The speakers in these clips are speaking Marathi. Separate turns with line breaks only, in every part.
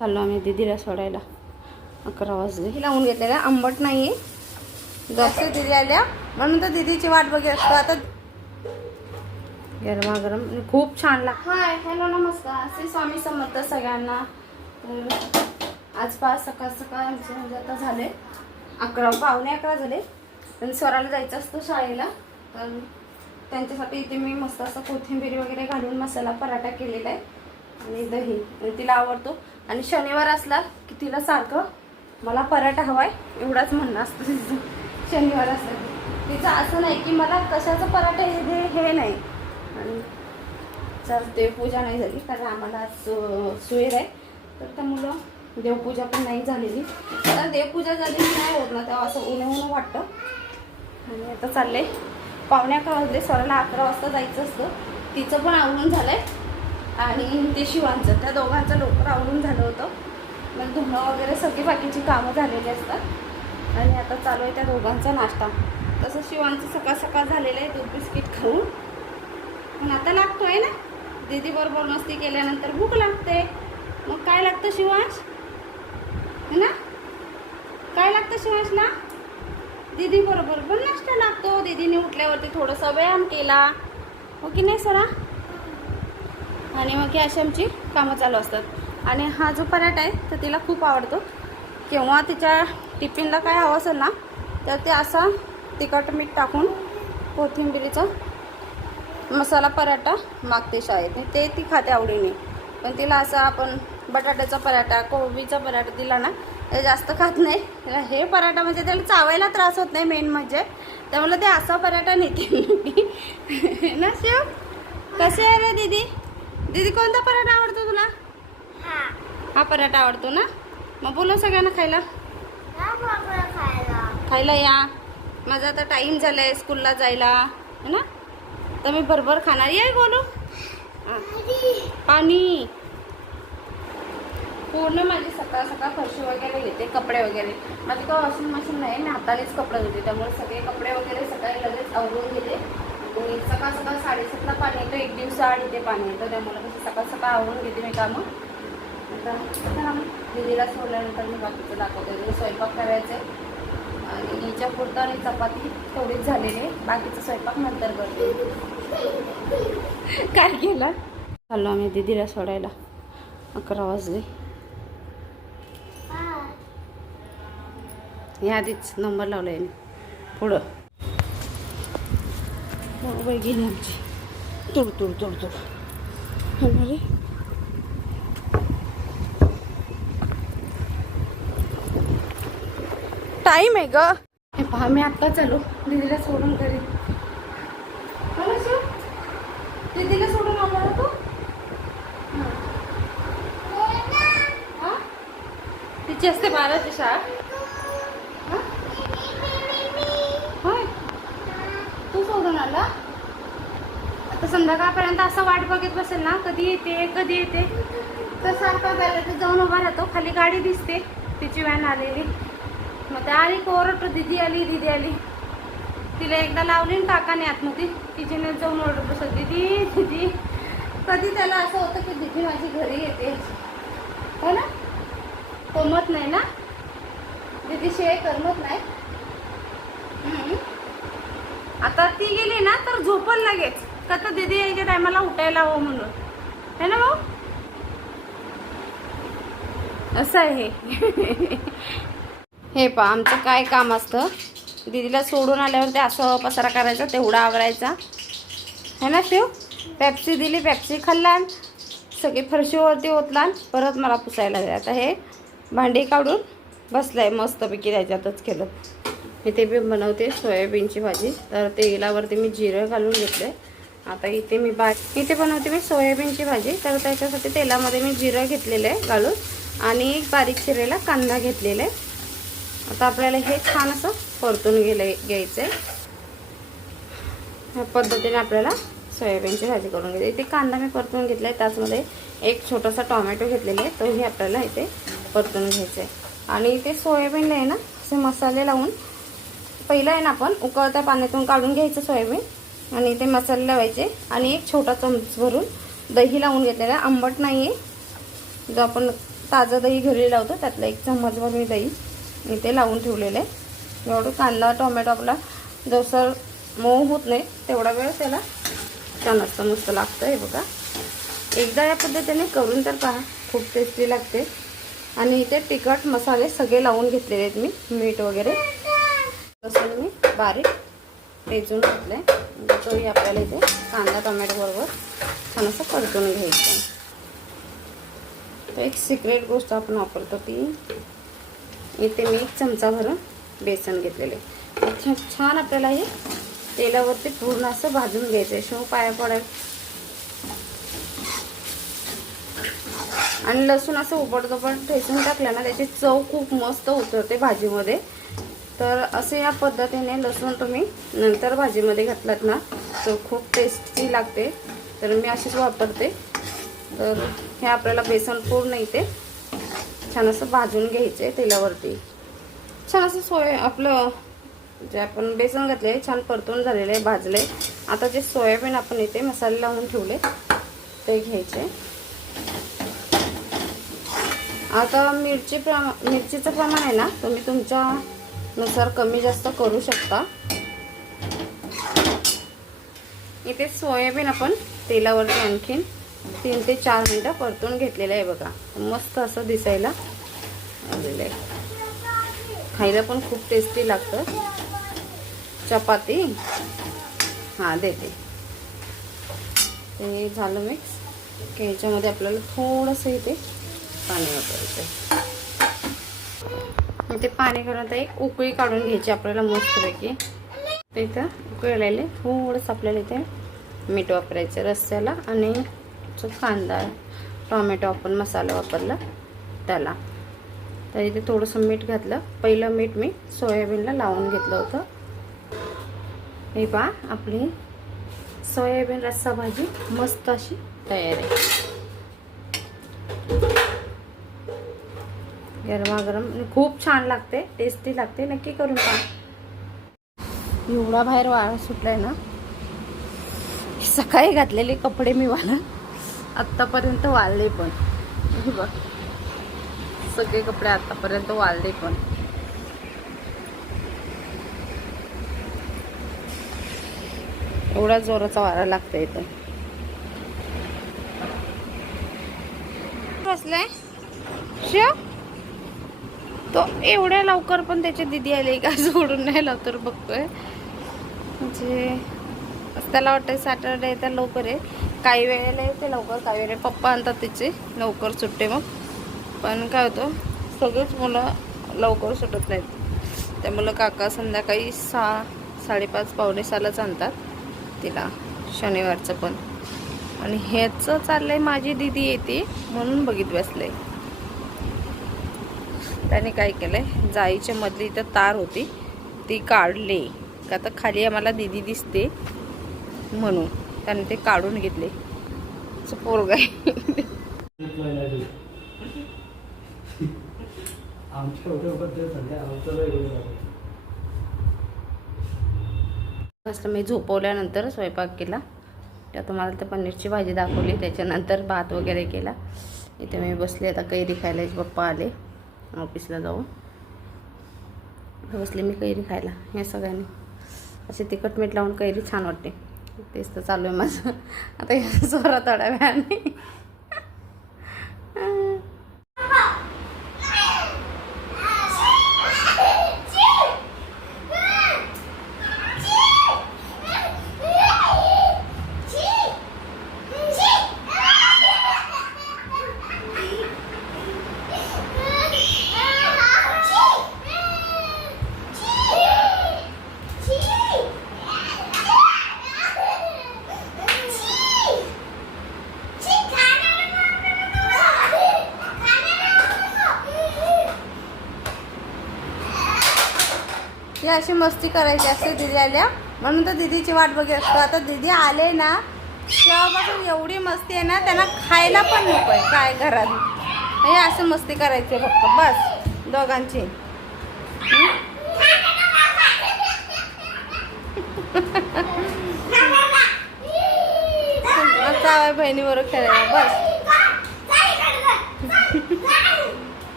चाललो आम्ही दिदीला सोडायला. अकरा वाजले. लावून घेतलेल्या आंबट नाही आहे जास्त दिदी आल्या. म्हणून तर दिदीची वाट बघत असतो. आता गरमागरम. गरम खूप छान लाग हाय हॅलो नमस्कार. श्री स्वामी समर्थ सगळ्यांना. तर आज पाच सकाळ सकाळ आमचे म्हणजे आता झाले अकरा पावणे अकरा झाले. पण स्वराला जायचं असतं शाळेला. तर त्यांच्यासाठी इथे मी मस्त असं कोथिंबीर वगैरे घालून मसाला पराठा केलेला आहे. आणि दही. आणि तिला आवडतो. आणि शनिवार असला की तिला सारखं मला पराठा हवाय एवढाच म्हणणं असतं तिचं. शनिवार असला की. तिचं असं नाही की मला कशाचं पराठा हे दे हे नाही. आणि चल देवपूजा नाही झाली कारण आम्हाला आज सु- सुएर आहे. तर त्या मुलं देवपूजा पण नाही झालेली. कारण देवपूजा झाली नाही होत ना तेव्हा असं ऊन ऊन वाटतं. आणि आता चाललंय. पावणे अकरा वाजले स्वराला अकरा वाजता जायचं असतं. तिचं पण आवरून झालंय. आणि ते शिवांचं त्या दोघांचं लवकर आवडून झालं होतं. मग धुणं वगैरे सगळी बाकीची कामं झालेली असतात. आणि आता चालू आहे त्या दोघांचा नाश्ता. तसं शिवांचं सकाळ सकाळ झालेलं आहे दूध बिस्किट खाऊन. पण आता लागतो आहे ना दीदीबरोबर मस्ती केल्यानंतर भूक लागते. मग काय लागतं शिवांश? है ना? काय लागतं शिवांशला? दीदीबरोबर पण नाश्ता लागतो. दीदीने उठल्यावरती थोडंसं व्यायाम केला. हो की नाही सरा? आणि मग ही अशी आमची कामं चालू असतात. आणि हा जो पराठा आहे तर तिला खूप आवडतो. किंवा तिच्या टिफिनला काय हवं असेल ना तर ते असा तिखट मीठ टाकून कोथिंबिरीचा मसाला पराठा मागते शाळेत. ते ती खाते आवडीने. पण तिला असं आपण बटाट्याचा पराठा कोबीचा पराठा दिला ना ते जास्त खात नाही. तिला हे पराठा म्हणजे त्याला चावायला त्रास होत नाही मेन म्हणजे. त्यामुळे ते असा पराठा नेते ना शिव? कसे आहे रे दीदी? दीदी कोणता पराठा आवडतो तुला? हा. पराठा आवडतो ना? मग बोलो सगळ्यांना खायला. खायला. या. माझा आता टाईम झाला आहे स्कूलला जायला. है ना? तर मी भरभर खाणार. ये बोलू. पाणी. पूर्ण माझी सकाळ सकाळ फरशी वगैरे घेते कपडे वगैरे. माझी काय वॉशिंग मशीन नाही मी हातानेच कपडे धुते. त्यामुळे सगळे कपडे वगैरे सकाळी लगेच आवरून घेते. आणि सकाळ सकाळ साडेसातला पाणी येतं एक दिवसा आड इथे पाणी येतं. त्यामुळे कसं सकाळ सकाळ आवरून घेते मी कामं. आता दिदीला सोडल्यानंतर मी बाकीचं दाखवते. दिदी स्वयंपाक करायचं आहे आणि हिच्या पुरतं आणि चपाती तेवढीच झालेली आहे. बाकीचा स्वयंपाक नंतर करते. काय केलं? चाललो आम्ही दिदीला सोडायला. अकरा वाजले. या आधीच नंबर लावला आहे पुढं. मोबाईल गेली आमची. तुड तुड तुड तुड. अरे टाईम आहे ग. हे पहा मी आत्ता चालू. दिदीला सोडून घरी. दिदीला सोडून आला तू? तिची असते बाराची शाळा. संध्याकाळपर्यंत असं वाट बघत बसेल ना कधी येते कधी येते. तर सारखा बॅलेट जाऊन उभा राहतो. खाली गाडी दिसते. तिची व्हॅन आलेली. मग त्या आली कोरट दिदी आली दिदी आली. तिला एकदा लावली ना काकाने आतमध्ये. तिच्याने जाऊन ओरडत बसत दिदी दिदी. कधी त्याला असं होतं की दिदी माझी घरी येते. हो ना? कोमत नाही ना? दिदी शिवाय करमत नाही. आता ती गेली ना तर झोपल लगेच. का तर दीदी यायच्या टायमाला उठायला हवं म्हणून. है ना भाऊ? असं आहे. हे. पा पहा आमचं काय काम असतं? दीदीला सोडून आल्यावर ते असं पसारा करायचा तेवढा आवरायचा. है ना शिव? पेप्सी दिली पेप्सी खाल्लान सगळी फरशीवरती ओतलान परत मला पुसायला आता हे भांडी काढून बसलाय मस्तपैकी त्याच्यातच केलं. मी ते बी बनवते सोयाबीनची भाजी. तर तेलावरती मी जिरं घालून घेतलं आहे आता इथे मी बा इथे बनवते मी सोयाबीनची भाजी. तर त्याच्यासाठी तेलामध्ये मी जिरं घेतलेलं आहे घालून आणि एक बारीक चिरेला कांदा घेतलेला आहे. आता आपल्याला हे छान असं परतून गेले घ्यायचं आहे ह्या पद्धतीने आपल्याला सोयाबीनची भाजी करून घ्यायची. इथे कांदा मी परतून घेतला आहे त्याचमध्ये एक छोटासा टॉमॅटो घेतलेला आहे. तोही आपल्याला इथे परतून घ्यायचा आहे आणि इथे सोयाबीनला आहे ना असे मसाले लावून पहिलं आहे ना आपण उकळत्या पाण्यातून काढून घ्यायचं सोयाबीन. आणि ते मसाले लावायचे. आणि एक छोटा चमच भरून दही लावून घेतलेला आहे. आंबट नाही आहे जो आपण ताजं दही घरी लावतो त्यातलं एक चम्मचभर मी दही इथे लावून ठेवलेलं आहे. एवढं कांदा टोमॅटो आपला जसं मऊ होत नाही. तेवढा वेळ त्याला छान असतं मस्त लागतं हे बघा. एकदा या पद्धतीने करून तर पहा खूप टेस्टी लागते. आणि इथे तिखट मसाले सगळे लावून घेतलेले आहेत मी मीठ वगैरे. तसं मी बारीक पेजून घेतलं आहे तोही आपल्याला इथे कांदा टोमॅटो बरोबर छान असं परतून घ्यायचं. तर एक सिक्रेट गोष्ट आपण वापरतो ती इथे मी एक चमचा भरून बेसन घेतलेले छान छान आपल्याला हे तेलावरती पूर्ण असं भाजून घ्यायचं आहे. शिव पाया पडेल. आणि लसूण असं उबडतोबड ठेचून टाकलं ना त्याची चव खूप मस्त उतरते भाजीमध्ये. तर असे या पद्धतीने लसूण तुम्ही नंतर भाजीमध्ये घातलात ना तर खूप टेस्टी लागते. तर मी अशीच वापरते. तर हे आपल्याला बेसन पूर्ण इथे छान असं भाजून घ्यायचे तेलावरती. छान असं सोय आपलं जे आपण बेसन घातले छान परतून झालेले आहे भाजले. आता जे सोयाबीन आपण इथे मसाले लावून ठेवले ते घ्यायचे. आता मिरची प्रमा मिरचीचं प्रमाण आहे ना तुम्ही तुमच्या नुसार कमी जास्त करू शकता. इथे सोयाबीन आपण तेलावरती आणखीन तीन ते चार मिनटं परतून घेतलेलं आहे बघा. मस्त असं दिसायला आलेलं आहे. खायला पण खूप टेस्टी लागतं. चपाती. हां देते. ते झालं मिक्स की ह्याच्यामध्ये आपल्याला थोडंसं इथे पाणी वापरायचं ते पाणी घालून आता एक उकळी काढून घ्यायची आपल्याला मस्तपैकी. ते इथं उकळी थोडंसं आपल्याला इथे मीठ वापरायचं रस्स्याला आणि जो कांदा टॉमॅटो आपण मसाला वापरला त्याला. तर इथे थोडंसं मीठ घातलं. पहिलं मीठ मी सोयाबीनला लावून घेतलं होतं. हे पहा आपली सोयाबीन रस्सा भाजी मस्त अशी तयार आहे. गरमागरम खूप छान लागते टेस्टी लागते. नक्की करून पहा. एवढा बाहेर वारा सुटलाय ना. सकाळी घातलेले कपडे मी वाला आत्तापर्यंत वाळले पण. बघ. सगळे कपडे आत्तापर्यंत वाळले पण. एवढा जोराचा वारा लागतो इथं. बसलाय? शिव? तो एवढ्या लवकर पण त्याची दिदी आली का? सोडून नाही लवकर बघतोय. म्हणजे त्याला वाटतं सॅटरडे तर लवकर आहे. काही वेळेला येते लवकर काही वेळेला पप्पा आणतात तिचे. लवकर सुट्टे मग. पण काय होतं सगळेच मुलं लवकर सुटत नाहीत. त्यामुळं काका संध्याकाळी सहा साडेपाच पावणे सहालाच आणतात. तिला शनिवारचं पण. आणि ह्याचं चाललंय माझी दिदी येते म्हणून बघित बसले त्याने काय केलंय? जाईच्या मधली इथं तार होती. ती काढली. का तर खाली आम्हाला दिदी दिसते म्हणून. त्याने ते काढून घेतले. पोरग आहे. मस्त मी झोपवल्यानंतर स्वयंपाक केला. त्या तुम्हाला तर पनीरची भाजी दाखवली. त्याच्यानंतर भात वगैरे केला. इथे मी बसले. आता कैरी खायला पप्पा आले. ऑफिसला जाऊन. बसले मी कैरी खायला या सगळ्यांनी. असे तिखट मीठ लावून कैरी छान वाटते. तेच तर चालू आहे माझं. आता या जोरा थोड्या वेळाने ही अशी मस्ती करायची असते दीदी आल्या म्हणून तर दिदीची वाट बघत असतो. आता दिदी आले ना तेव्हापासून एवढी मस्ती आहे ना त्यांना खायला पण नको आहे काय घरात. हे असं मस्ती करायची आहे फक्त बस दोघांची. आता बहिणीबरोबर खेळायला बस.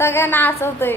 सगळ्यांना हसवतोय